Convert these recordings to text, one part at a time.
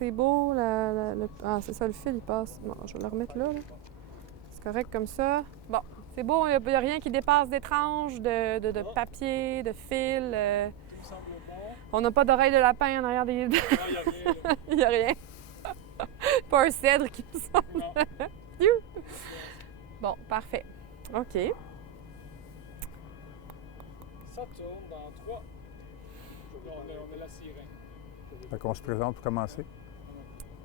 c'est beau. Ah, c'est ça, le fil, il passe. Bon, je vais le remettre là. C'est correct comme ça. Bon, c'est beau, il n'y a rien qui dépasse des tranches de papier, de fil. Tout me semble bon. On n'a pas d'oreille de lapin en arrière des... Non, il n'y a rien. Il n'y a rien. Pas un cèdre qui me semble. Non. Bon, parfait. OK. Ça tourne dans 3. On est la sirène. Fait qu'on se présente pour commencer.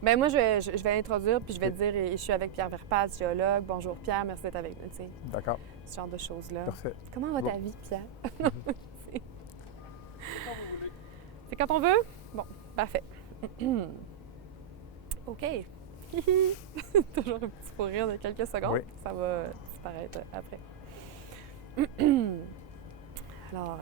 Bien, moi, je vais introduire, puis je vais te dire, je suis avec Pierre Verpal, géologue. Bonjour, Pierre, merci d'être avec nous, tu sais, D'accord. ce genre de choses-là. Parfait. Comment va ta Bon. vie, Pierre? Quand vous voulez. C'est quand on veut? Bon, parfait. OK. Toujours un petit fou rire de quelques secondes. Oui. Ça va disparaître après. Alors...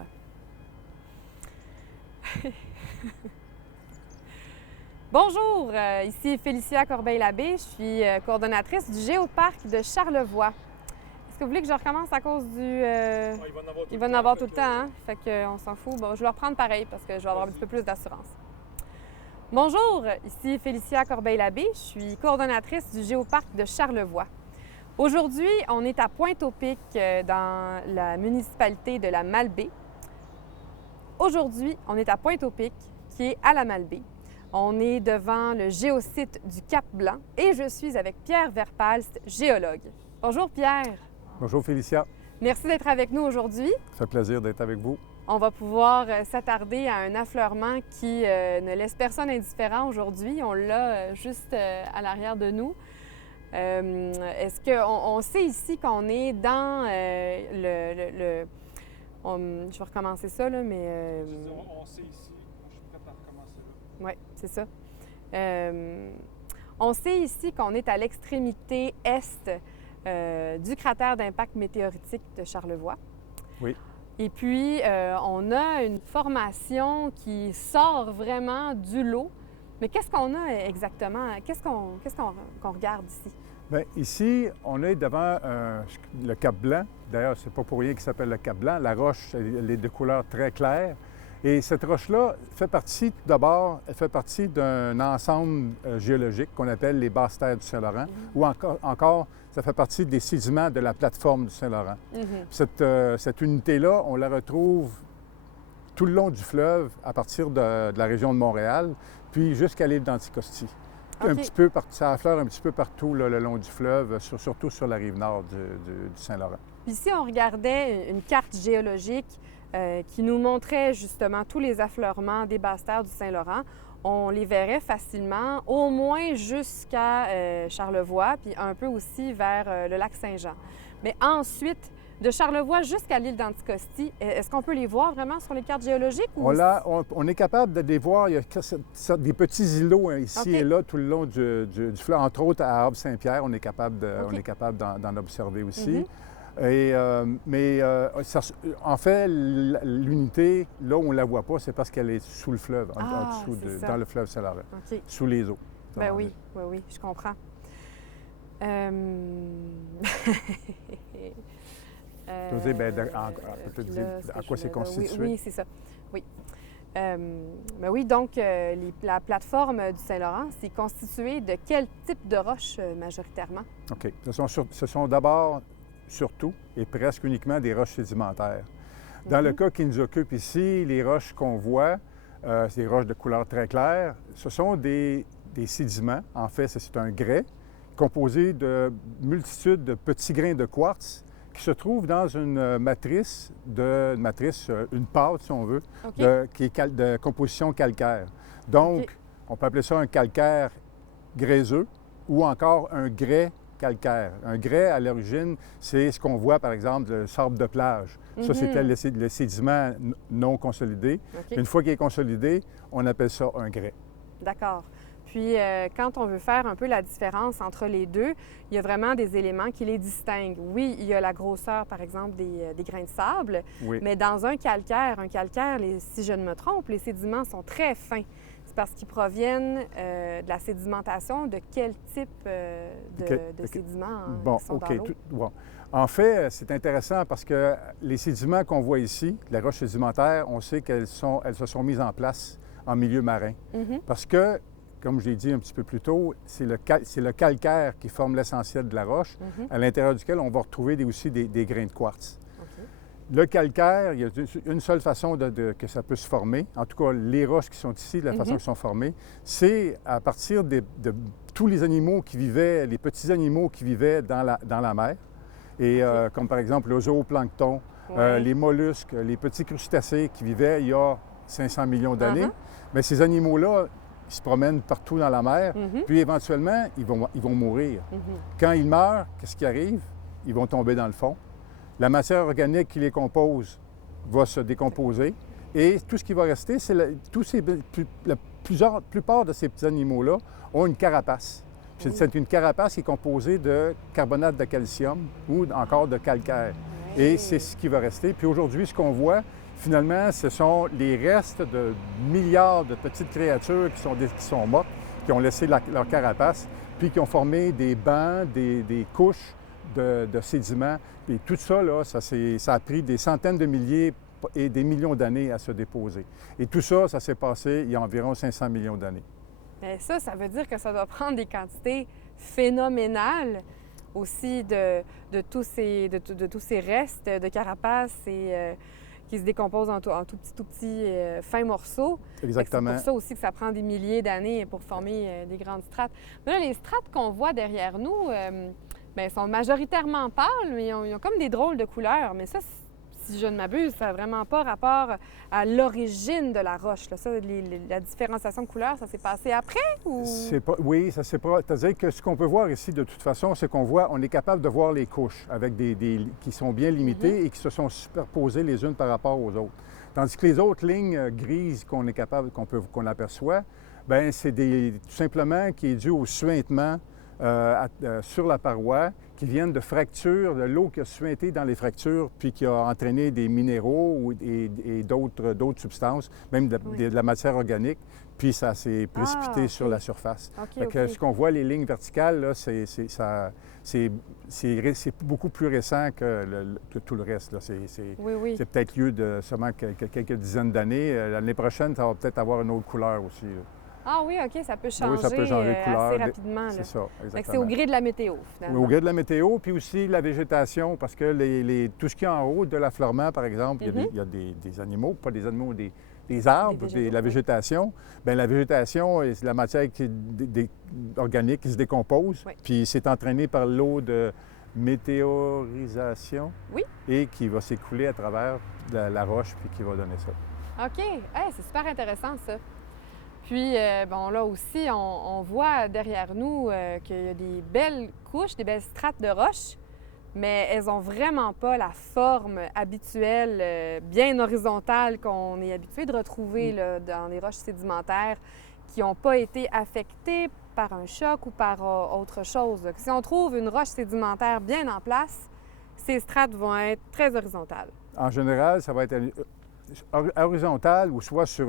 Bonjour, ici Félicia Corbeil-Labbé. Je suis coordonnatrice du Géoparc de Charlevoix. Est-ce que vous voulez que je recommence à cause du... Ouais, Il va en avoir tout le temps, hein? Fait qu'on s'en fout. Bon, je vais le reprendre pareil parce que je vais avoir un petit peu plus d'assurance. Bonjour, ici Félicia Corbeil-Labbé. Je suis coordonnatrice du Géoparc de Charlevoix. Aujourd'hui, on est à Pointe-au-Pic dans la municipalité de la Malbaie. Aujourd'hui, on est à Pointe-au-Pic qui est à la Malbaie. On est devant le géosite du Cap-Blanc et je suis avec Pierre Verpalst, géologue. Bonjour Pierre. Bonjour Félicia. Merci d'être avec nous aujourd'hui. Ça fait plaisir d'être avec vous. On va pouvoir s'attarder à un affleurement qui ne laisse personne indifférent aujourd'hui. On l'a juste à l'arrière de nous. Est-ce qu'on sait ici qu'on est dans je vais recommencer ça, là, mais... On sait ici. Je suis prête à recommencer là. Oui, c'est ça. On sait ici qu'on est à l'extrémité est du cratère d'impact météoritique de Charlevoix. Oui. Et puis, on a une formation qui sort vraiment du lot. Mais qu'est-ce qu'on a exactement? Qu'est-ce qu'on regarde ici? Bien, ici, on est devant le Cap-Blanc. D'ailleurs, c'est pas pour rien qu'il s'appelle le Cap-Blanc. La roche, elle est de couleur très claire. Et cette roche-là fait partie, tout d'abord, elle fait partie d'un ensemble géologique qu'on appelle les basses terres du Saint-Laurent, ou encore, ça fait partie des sédiments de la plateforme du Saint-Laurent. Cette unité-là, on la retrouve tout le long du fleuve, à partir de la région de Montréal, puis jusqu'à l'île d'Anticosti. OK. Un petit peu, ça affleure un petit peu partout là, le long du fleuve, surtout sur la rive nord du Saint-Laurent. Ici, on regardait une carte géologique qui nous montrait justement tous les affleurements des basses terres du Saint-Laurent. On les verrait facilement, au moins jusqu'à Charlevoix, puis un peu aussi vers le lac Saint-Jean. Mais ensuite, de Charlevoix jusqu'à l'île d'Anticosti, est-ce qu'on peut les voir vraiment sur les cartes géologiques? Ou... On est capable de les voir. Il y a des petits îlots ici OK. et là tout le long du fleuve. Entre autres, à Havre-Saint-Pierre, on est capable OK. d'en observer aussi. Mhm. En fait, l'unité, là où on ne la voit pas, c'est parce qu'elle est sous le fleuve, en dessous, c'est ça. dans le fleuve Saint-Laurent, OK. sous les eaux. Ben Dans- oui, je comprends. Je veux dire, ben, je te puis dis là, ce à que quoi je c'est voulais dire, constitué. Oui, c'est ça. Oui. Ben oui, donc la plateforme du Saint-Laurent, c'est constitué de quel type de roches majoritairement? OK. Ce sont d'abord, surtout, et presque uniquement des roches sédimentaires. Dans le cas qui nous occupe ici, les roches qu'on voit, c'est des roches de couleur très claire. Ce sont des sédiments. En fait, c'est un grès composé de multitudes de petits grains de quartz qui se trouvent dans une matrice, une pâte, si on veut, OK. qui est de composition calcaire. Donc, OK. on peut appeler ça un calcaire gréseux ou encore un grès calcaire. Un grès, à l'origine, c'est ce qu'on voit, par exemple, le sable de plage. Ça, c'était le sédiment non consolidé. OK. Une fois qu'il est consolidé, on appelle ça un grès. D'accord. Puis, quand on veut faire un peu la différence entre les deux, il y a vraiment des éléments qui les distinguent. Oui, il y a la grosseur, par exemple, des grains de sable, Oui. mais dans un calcaire, si je ne me trompe, les sédiments sont très fins. C'est parce qu'ils proviennent de la sédimentation de quel type de sédiments Bon, qui sont dans OK. l'eau? Bon. En fait, c'est intéressant parce que les sédiments qu'on voit ici, les roches sédimentaires, on sait qu'elles se sont mises en place en milieu marin. Mhm. Parce que comme je l'ai dit un petit peu plus tôt, c'est le calcaire qui forme l'essentiel de la roche, à l'intérieur duquel on va retrouver aussi des grains de quartz. OK. Le calcaire, il y a une seule façon que ça peut se former, en tout cas les roches qui sont ici, la façon qu'ils sont formées, c'est à partir de tous les animaux qui vivaient, les petits animaux qui vivaient dans la mer, et comme par exemple le zooplancton, les mollusques, les petits crustacés qui vivaient il y a 500 millions d'années. Mais ces animaux-là, ils se promènent partout dans la mer, puis éventuellement, ils vont mourir. Quand ils meurent, qu'est-ce qui arrive? Ils vont tomber dans le fond. La matière organique qui les compose va se décomposer et tout ce qui va rester, c'est la plupart de ces petits animaux-là ont une carapace. C'est une carapace qui est composée de carbonate de calcium ou encore de calcaire. Et c'est ce qui va rester. Puis aujourd'hui, ce qu'on voit, finalement, ce sont les restes de milliards de petites créatures qui sont mortes, qui ont laissé leur carapace, puis qui ont formé des bancs, des couches de sédiments. Et tout ça, là, ça a pris des centaines de milliers et des millions d'années à se déposer. Et tout ça, ça s'est passé il y a environ 500 millions d'années. Bien, ça veut dire que ça doit prendre des quantités phénoménales aussi de tous ces restes de carapace qui se décomposent en tout petits fins morceaux. Exactement. C'est pour ça aussi que ça prend des milliers d'années pour former des grandes strates. Mais là, les strates qu'on voit derrière nous, bien, sont majoritairement pâles, mais ils ont comme des drôles de couleurs. Mais ça, si je ne m'abuse, ça n'a vraiment pas rapport à l'origine de la roche. Là. Ça, la différenciation de couleurs, ça s'est passé après ou... Oui, ça s'est pas... C'est-à-dire que ce qu'on peut voir ici, de toute façon, c'est qu'on est capable de voir les couches avec qui sont bien limitées et qui se sont superposées les unes par rapport aux autres. Tandis que les autres lignes grises qu'on aperçoit, bien, c'est tout simplement qui est dû au suintement sur la paroi, qui viennent de fractures, de l'eau qui a suinté dans les fractures, puis qui a entraîné des minéraux et d'autres substances, même de la matière organique, puis ça s'est précipité sur la surface. Ce qu'on voit, les lignes verticales, là, c'est beaucoup plus récent que tout le reste. C'est peut-être lieu de seulement quelques dizaines d'années. L'année prochaine, ça va peut-être avoir une autre couleur aussi. Ah oui, OK, ça peut changer, ça peut changer de couleur assez rapidement. C'est ça, exactement. C'est au gré de la météo, finalement. Au gré de la météo, puis aussi la végétation, parce que tout ce qui est en haut de l'affleurement, par exemple, il y a des animaux, pas des animaux, des arbres, la végétation. Bien, la végétation, c'est la matière organique qui se décompose, puis c'est entraîné par l'eau de météorisation et qui va s'écouler à travers la roche, puis qui va donner ça. OK. Hey, c'est super intéressant, ça. Puis, bon, là aussi, on voit derrière nous qu'il y a des belles couches, des belles strates de roches, mais elles n'ont vraiment pas la forme habituelle, bien horizontale qu'on est habitué de retrouver là, dans les roches sédimentaires qui n'ont pas été affectées par un choc ou par autre chose. Donc, si on trouve une roche sédimentaire bien en place, ces strates vont être très horizontales. En général, ça va être horizontal ou soit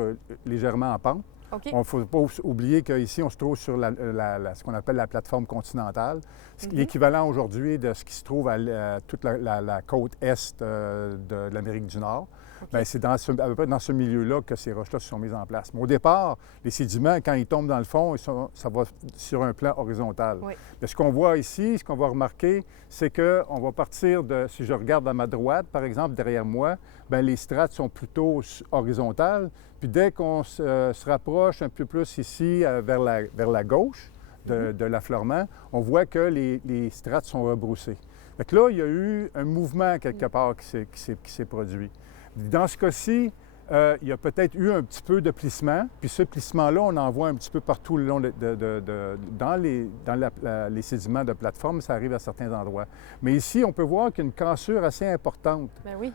légèrement en pente. Okay. Il ne faut pas oublier qu'ici, on se trouve sur ce qu'on appelle la plateforme continentale, l'équivalent aujourd'hui de ce qui se trouve à toute la côte est de l'Amérique du Nord. Bien, c'est à peu près dans ce milieu-là que ces roches-là se sont mises en place. Mais au départ, les sédiments, quand ils tombent dans le fond, ça va sur un plan horizontal. Mais ce qu'on voit ici, ce qu'on va remarquer, c'est qu'on va partir si je regarde à ma droite, par exemple, derrière moi, bien, les strates sont plutôt horizontales. Puis dès qu'on se rapproche un peu plus ici vers la gauche de l'affleurement, on voit que les strates sont rebroussées. Fait que là, il y a eu un mouvement quelque part qui s'est produit. Dans ce cas-ci, il y a peut-être eu un petit peu de plissement, puis ce plissement-là, on en voit un petit peu partout le long dans les sédiments de plateforme, ça arrive à certains endroits. Mais ici, on peut voir qu'il y a une cassure assez importante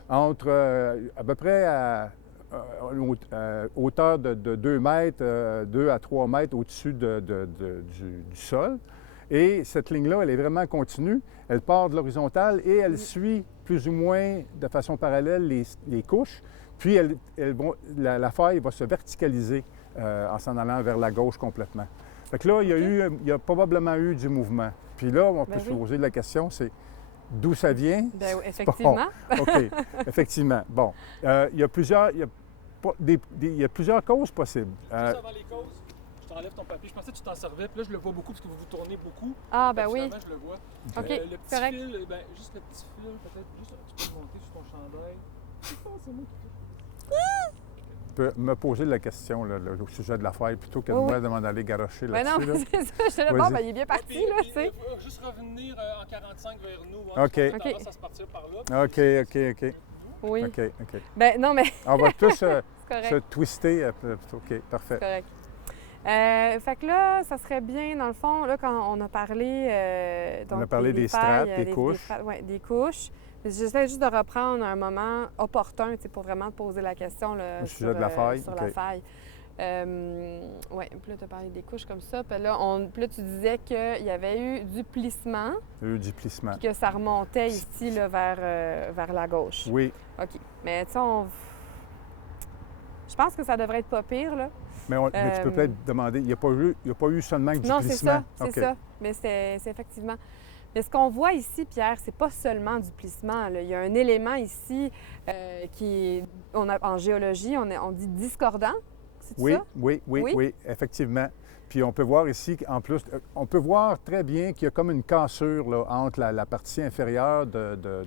entre à peu près à hauteur de 2 mètres, 2 à 3 mètres au-dessus du sol. Et cette ligne-là, elle est vraiment continue. Elle part de l'horizontale et elle suit plus ou moins de façon parallèle les couches. Puis la faille va se verticaliser en s'en allant vers la gauche complètement. Fait que là, il y a probablement eu du mouvement. Puis là, on peut se poser la question, c'est d'où ça vient? Bien, effectivement. Bon, OK, effectivement. Bon, il y a plusieurs causes possibles. Juste avant les causes, je suis enlèves ton papier. Je pensais que tu t'en servais, puis là, je le vois beaucoup parce que vous vous tournez beaucoup. Ah, ben Fait que oui. finalement, je le vois. OK, Le petit correct. fil, ben, juste le petit fil, peut-être, juste tu peux monter sur ton chandail. C'est moi qui Tu peux me poser la question là, au sujet de la faille plutôt que de Oui, moi de m'en aller garocher Ben non, là-dessus. là. c'est ça. J'étais là, bon, Vas-y. ben, il est bien parti, Puis, là, tu sais. il faut juste revenir en 45 vers nous. Hein, OK. parce qu'on a OK. tendance à se partir par là. OK. Oui. OK. Ben non, mais On va tous c'est se correct. twister. OK, parfait. C'est correct. Fait que là, ça serait bien, dans le fond, là, quand on a parlé... On a parlé des strates, des couches. Oui, des couches. J'essaie juste de reprendre un moment opportun, tu sais, pour vraiment te poser la question là, Au sujet de la faille, sur OK. la faille. Oui, puis là, tu as parlé des couches comme ça. Puis là, tu disais qu'il y avait eu du plissement, Il y a eu du plissement. puis que ça remontait ici, là, vers la gauche. Oui, OK. Mais tu sais, je pense que ça devrait être pas pire, là. mais tu peux peut-être demander, il n'y a pas eu seulement que du Non, c'est plissement. ça, c'est OK. ça. Mais c'est effectivement... Mais ce qu'on voit ici, Pierre, c'est pas seulement du plissement, là. Il y a un élément ici qui est... en géologie, on dit discordant, c'est Oui, ça? oui, effectivement. Puis on peut voir ici, en plus, on peut voir très bien qu'il y a comme une cassure là, entre la partie inférieure de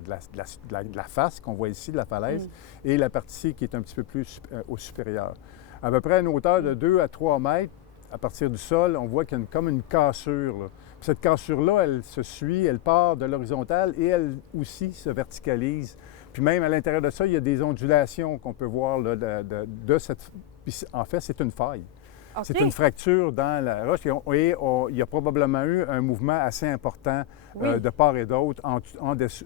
la face qu'on voit ici, de la falaise, et la partie qui est un petit peu plus au supérieur. À peu près à une hauteur de 2 à 3 mètres, à partir du sol, on voit qu'il y a comme une cassure, là. Puis cette cassure-là, elle se suit, elle part de l'horizontale et elle aussi se verticalise. Puis même à l'intérieur de ça, il y a des ondulations qu'on peut voir là, de cette... Puis en fait, c'est une faille. OK. C'est une fracture dans la roche et il y a probablement eu un mouvement assez important Oui. de part et d'autre en dessous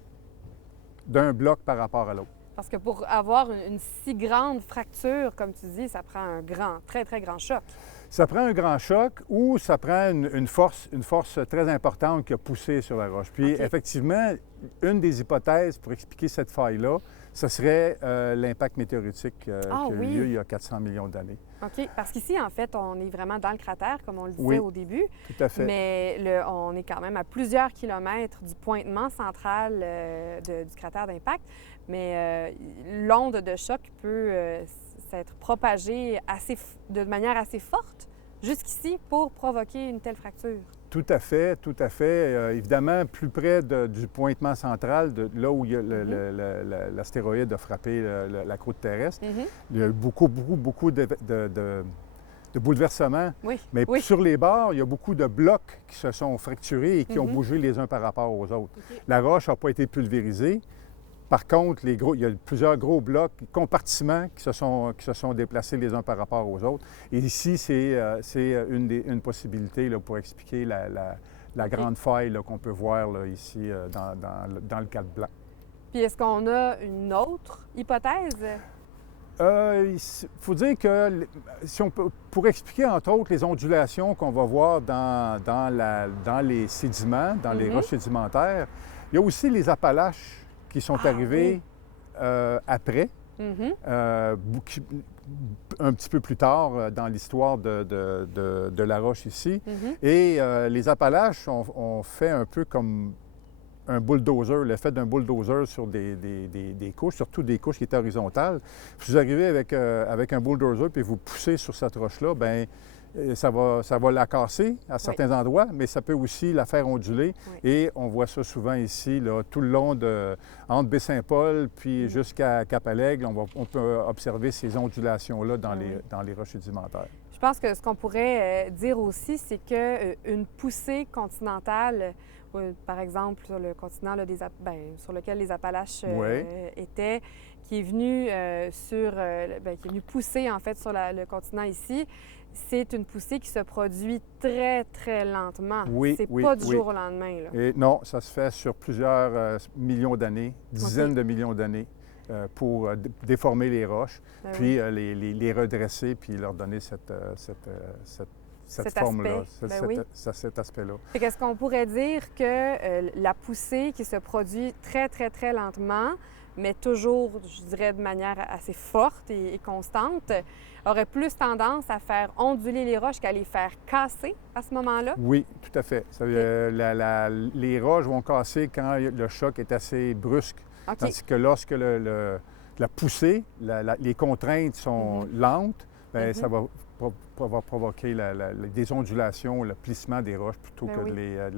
d'un bloc par rapport à l'autre. Parce que pour avoir une si grande fracture, comme tu dis, ça prend un très, très grand choc. Ça prend un grand choc ou ça prend une force très importante qui a poussé sur la roche. Puis OK. effectivement, une des hypothèses pour expliquer cette faille-là, ce serait l'impact météoritique qui a eu oui. lieu il y a 400 millions d'années. OK. Parce qu'ici, en fait, on est vraiment dans le cratère, comme on le disait Oui. au début. Tout à fait. Mais on est quand même à plusieurs kilomètres du pointement central du cratère d'impact. Mais l'onde de choc peut s'être propagée de manière assez forte jusqu'ici pour provoquer une telle fracture. Tout à fait. Évidemment, plus près du pointement central, de là où il y a l'astéroïde a frappé la croûte terrestre, il y a eu beaucoup de bouleversements. Oui. Mais Oui. sur les bords, il y a beaucoup de blocs qui se sont fracturés et qui ont Mhm. bougé les uns par rapport aux autres. OK. La roche n'a pas été pulvérisée. Par contre, il y a plusieurs gros blocs, compartiments qui se sont déplacés les uns par rapport aux autres. Et ici, c'est une possibilité là, pour expliquer la grande faille là, qu'on peut voir là, ici dans le cadre blanc. Puis est-ce qu'on a une autre hypothèse? Il faut dire que pour expliquer entre autres les ondulations qu'on va voir dans les sédiments, dans les roches sédimentaires, il y a aussi les Appalaches qui sont arrivés après, Mhm. un petit peu plus tard dans l'histoire de la roche ici. Mhm. Et les Appalaches ont fait un peu comme un bulldozer, l'effet d'un bulldozer sur des couches, surtout des couches qui étaient horizontales. Si vous arrivez avec un bulldozer puis vous poussez sur cette roche-là, bien, ça va la casser à certains endroits, mais ça peut aussi la faire onduler. Oui. Et on voit ça souvent ici, là, tout le long entre Baie-Saint-Paul puis jusqu'à Cap-à-l'Aigle, on peut observer ces ondulations-là dans les roches sédimentaires. Je pense que ce qu'on pourrait dire aussi, c'est qu'une poussée continentale, par exemple sur le continent là, sur lequel les Appalaches étaient, qui est venu qui est venu pousser en fait sur le continent ici, c'est une poussée qui se produit très, très lentement. Oui, c'est oui, pas du oui. jour au lendemain. Là. Et non, ça se fait sur plusieurs millions d'années, dizaines de millions d'années, pour déformer les roches, Ben puis les redresser, puis leur donner cette forme-là, aspect. cet aspect-là. Fait qu'est-ce qu'on pourrait dire que la poussée qui se produit très, très, très lentement, mais toujours, je dirais, de manière assez forte et constante, aurait plus tendance à faire onduler les roches qu'à les faire casser à ce moment-là? Oui, tout à fait. Les roches vont casser quand le choc est assez brusque. OK. Tandis que lorsque la poussée, les contraintes sont lentes, bien, ça va provoquer des ondulations, le plissement des roches plutôt que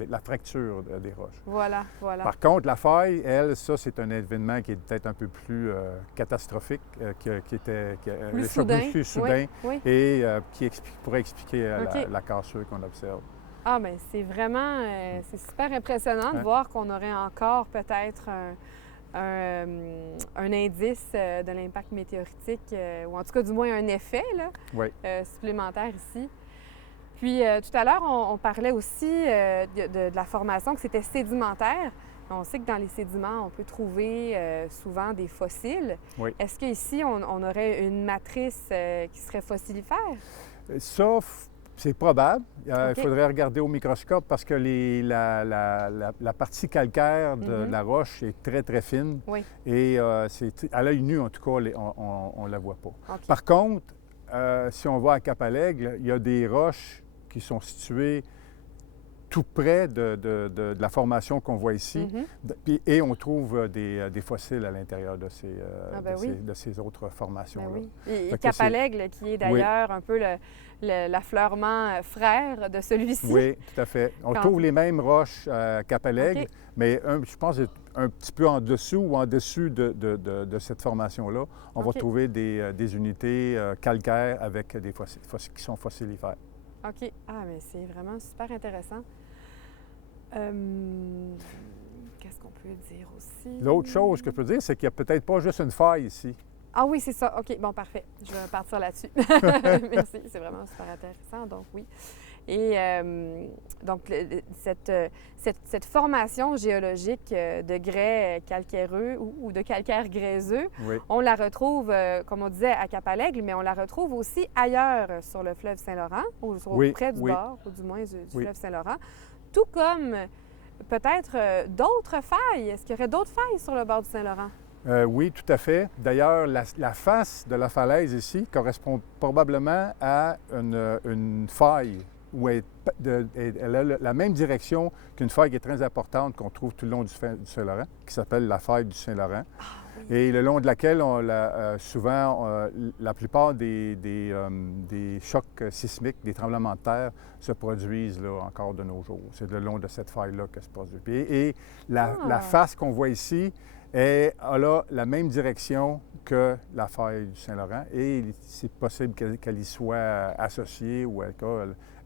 la fracture des roches. Voilà, voilà. Par contre, la faille, elle, ça, c'est un événement qui est peut-être un peu plus catastrophique, qui était Plus le choc soudain. plus soudain Oui. et qui pourrait expliquer OK. la cassure qu'on observe. Ah, bien, c'est vraiment, c'est super impressionnant de Ouais. voir qu'on aurait encore peut-être un indice de l'impact météoritique, ou en tout cas, du moins, un effet là, Oui. supplémentaire ici. Puis, tout à l'heure, on parlait aussi de la formation, que c'était sédimentaire. On sait que dans les sédiments, on peut trouver souvent des fossiles. Oui. Est-ce qu'ici, on aurait une matrice qui serait fossilifère? Ça, c'est probable. Il OK. faudrait regarder au microscope parce que la partie calcaire de Mhm. la roche est très, très fine. Oui. Et à l'œil nu, en tout cas, on ne la voit pas. OK. Par contre, si on va à Cap-à-l'Aigle, il y a des roches qui sont situées tout près de la formation qu'on voit ici. Mhm. Et on trouve des fossiles à l'intérieur de ces, Ah ben oui. de ces autres Ben formations-là. oui. Et Fait que Cap-à-l'Aigle, qui est d'ailleurs un peu l'affleurement frère de celui-ci. Oui, tout à fait. On Quand- trouve les mêmes roches à Cap-à-l'Aigle, OK. mais je pense un petit peu en dessous ou en dessus de cette formation-là, on va OK. trouver des unités calcaires avec des fossiles qui sont fossilifères. OK. Ah, mais c'est vraiment super intéressant. Qu'est-ce qu'on peut dire aussi? L'autre chose que je peux dire, c'est qu'il n'y a peut-être pas juste une faille ici. Ah oui, c'est ça. OK, bon, parfait. Je vais partir là-dessus. Merci, c'est vraiment super intéressant, donc oui. Et donc, cette formation géologique de grès calcaireux ou de calcaire gréseux, Oui. on la retrouve, comme on disait, à Cap-à-l'Aigle, mais on la retrouve aussi ailleurs sur le fleuve Saint-Laurent, ou Oui, près du oui. bord, ou du moins du Oui. fleuve Saint-Laurent, tout comme peut-être d'autres failles. Est-ce qu'il y aurait d'autres failles sur le bord du Saint-Laurent? Oui, tout à fait. D'ailleurs, la face de la falaise ici correspond probablement à une faille où elle a la même direction qu'une faille qui est très importante qu'on trouve tout le long du Saint-Laurent, qui s'appelle la faille du Saint-Laurent. Et le long de laquelle, souvent, la plupart des chocs sismiques, des tremblements de terre, se produisent là, encore de nos jours. C'est le long de cette faille-là que se produit. Et la face qu'on voit ici a là la même direction que la faille du Saint-Laurent. Et c'est possible qu'elle y soit associée ou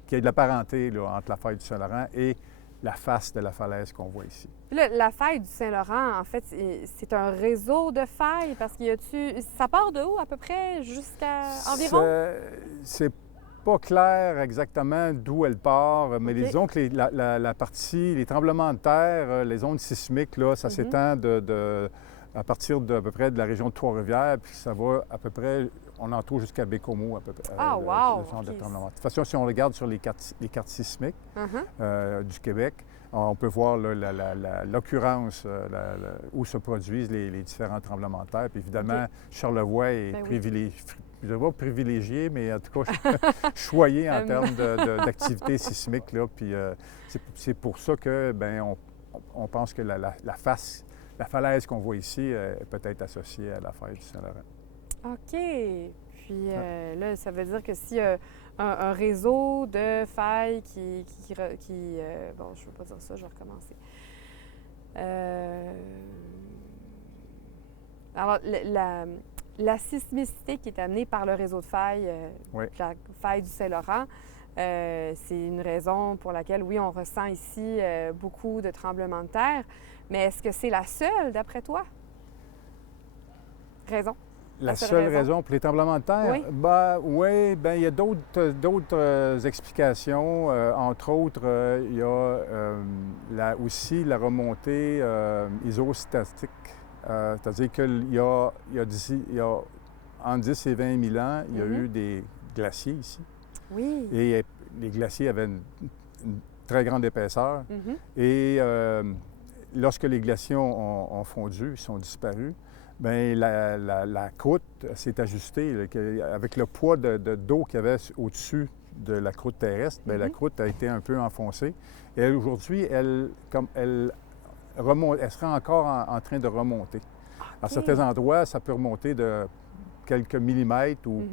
qu'il y ait de la parenté là, entre la faille du Saint-Laurent et la face de la falaise qu'on voit ici. La faille du Saint-Laurent, en fait, c'est un réseau de failles parce qu'il y a-tu... Ça part de où à peu près jusqu'à environ? C'est pas clair exactement d'où elle part, mais OK. disons que la partie, les tremblements de terre, les ondes sismiques, là, ça s'étend à partir d'à peu près de la région de Trois-Rivières, puis ça va à peu près, on en trouve jusqu'à Bécomo à peu près. Ah, wow! Le genre de OK. tremblement. De toute façon, si on regarde sur les cartes sismiques du Québec, on peut voir là, l'occurrence où se produisent les différents tremblements de terre. Puis évidemment, OK. Charlevoix est Ben oui. privilégié. Je ne vais pas privilégié, mais en tout cas, choyé en termes d'activité sismique. Là, puis c'est pour ça que ben, on pense que la falaise qu'on voit ici est peut-être associée à la faille du Saint-Laurent. OK. Puis là, ça veut dire que s'il y a un réseau de failles bon, je ne veux pas dire ça, je vais recommencer. Alors, la sismicité qui est amenée par le réseau de failles, Oui. la faille du Saint-Laurent, c'est une raison pour laquelle, oui, on ressent ici beaucoup de tremblements de terre. Mais est-ce que c'est la seule, d'après toi? Raison? La seule seule raison? raison pour les tremblements de terre? Oui. Oui, bien, il y a d'autres explications. Entre autres, il y a aussi la remontée isostatique. C'est-à-dire qu'il y a entre 10 et 20 000 ans, il y a eu des glaciers ici. Oui. Et les glaciers avaient une très grande épaisseur. Mhm. Et lorsque les glaciers ont fondu, ils sont disparus, bien, la croûte s'est ajustée. Là, avec le poids d'eau qu'il y avait au-dessus de la croûte terrestre, bien, la croûte a été un peu enfoncée. Et aujourd'hui, elle serait encore en train de remonter. À certains endroits, ça peut remonter de quelques millimètres ou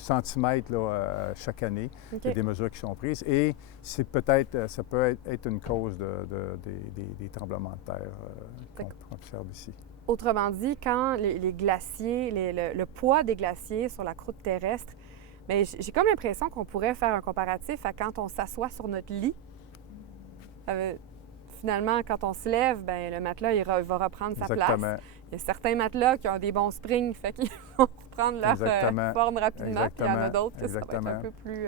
centimètres là, chaque année. OK. Il y a des mesures qui sont prises et c'est peut-être, ça peut être une cause des tremblements de terre qu'on observe ici. Autrement dit, quand les glaciers, le poids des glaciers sur la croûte terrestre, bien, j'ai comme l'impression qu'on pourrait faire un comparatif à quand on s'assoit sur notre lit. Finalement, quand on se lève, bien, le matelas il va reprendre sa place. Exactement. Il y a certains matelas qui ont des bons springs, fait qu'ils vont reprendre leur forme rapidement. Puis il y en a d'autres que ça va être un peu plus...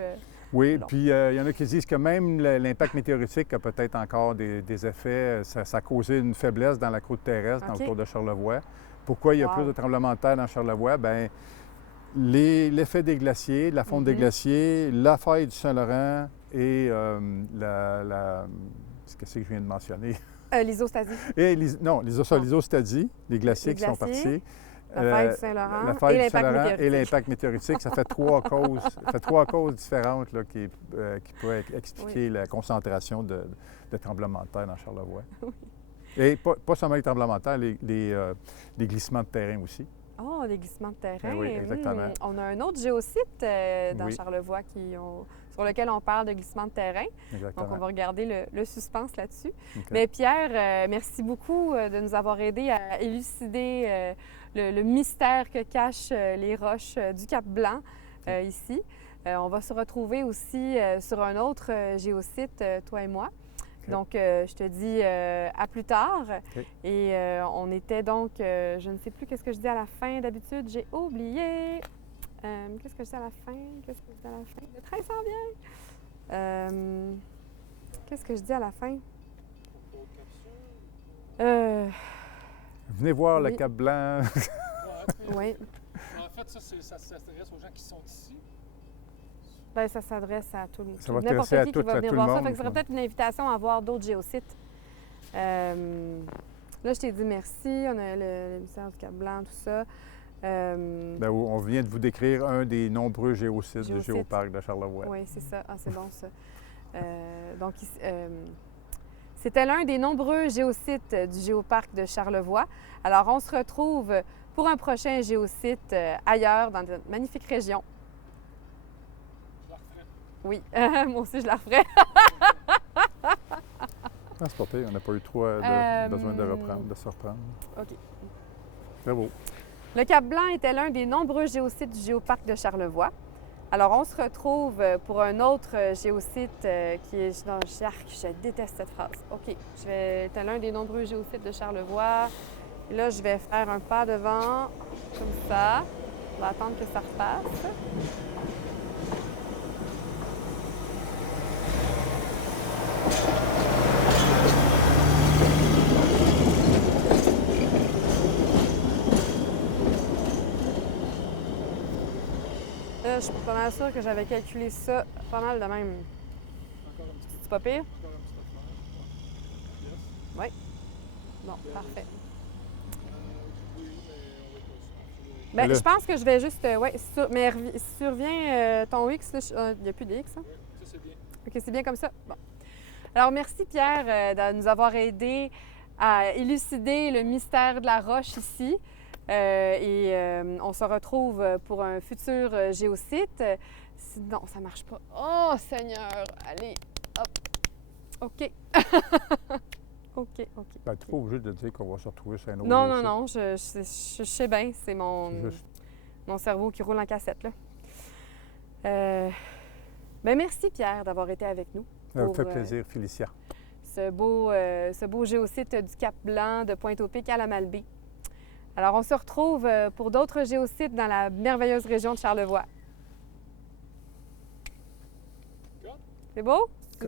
Oui, long. puis il y en a qui disent que même l'impact météoritique a peut-être encore des effets. Ça a causé une faiblesse dans la croûte terrestre, dans le tour de Charlevoix. Pourquoi il y a plus de tremblements de terre dans Charlevoix? Bien, l'effet des glaciers, la fonte des glaciers, la faille du Saint-Laurent et qu'est-ce que je viens de mentionner? L'isostadie. L'isostadie, les glaciers qui sont partis. La faille du Saint-Laurent la faille et du Saint-Laurent l'impact et l'impact météoritique. Ça fait trois causes différentes là, qui pourraient expliquer la concentration de tremblements de terre dans Charlevoix. Oui. Et pas seulement les tremblements de terre, les glissements de terrain aussi. Oh, les glissements de terrain. Oui, exactement. On a un autre géosite dans Charlevoix sur lequel on parle de glissement de terrain. Exactement. Donc, on va regarder le suspense là-dessus. Okay. Mais Pierre, merci beaucoup de nous avoir aidés à élucider le mystère que cachent les roches du Cap-Blanc ici. On va se retrouver aussi sur un autre géosite, toi et moi. Okay. Donc, je te dis à plus tard. Okay. Et on était donc, je ne sais plus qu'est-ce que je dis à la fin d'habitude, j'ai oublié. Qu'est-ce que je dis à la fin? Le train s'en vient. Qu'est-ce que je dis à la fin? Venez voir le Cap-Blanc. Oui. En fait, ça s'adresse aux gens qui sont ici. Bien, ça s'adresse à tout le monde. Ça va n'importe qui va venir voir ça. Fait que ce serait ouais. peut-être une invitation à voir d'autres géosites. Là, je t'ai dit merci. On a le mystère du Cap-Blanc, tout ça. Bien, on vient de vous décrire un des nombreux géosites du Géoparc de Charlevoix. Oui, c'est ça. Ah, c'est bon, ça. Donc, c'était l'un des nombreux géosites du Géoparc de Charlevoix. Alors, on se retrouve pour un prochain géosite ailleurs dans notre magnifique région. Oui, moi aussi, je la referais. C'est pas pire, on n'a pas eu trop besoin de reprendre, de se reprendre. OK. Très beau. Le Cap-Blanc était l'un des nombreux géosites du Géoparc de Charlevoix. Alors, on se retrouve pour un autre géosite qui est dans je déteste cette phrase. OK, c'était l'un des nombreux géosites de Charlevoix. Et là, je vais faire un pas devant, comme ça. On va attendre que ça repasse. Je suis pas mal sûre que j'avais calculé ça pas mal de même. C'est pas pire? Oui. Bon, parfait. Bien, je pense que je vais juste... mais survient ton X, il n'y a plus de X. Hein? Oui, ça c'est bien. OK, c'est bien comme ça? Bon. Alors, merci Pierre de nous avoir aidés à élucider le mystère de la roche ici. On se retrouve pour un futur géosite. Sinon, ça ne marche pas. Oh, Seigneur! Allez, hop! OK. OK. Ben, tu n'es pas obligé de dire qu'on va se retrouver sur un autre géosite. Non, je sais bien. C'est mon cerveau qui roule en cassette, là. Ben, merci, Pierre, d'avoir été avec nous. Ça me fait plaisir, Félicia. Ce beau géosite du Cap-Blanc, de Pointe-aux-Pics à la Malbaie. Alors, on se retrouve pour d'autres géosites dans la merveilleuse région de Charlevoix. C'est beau?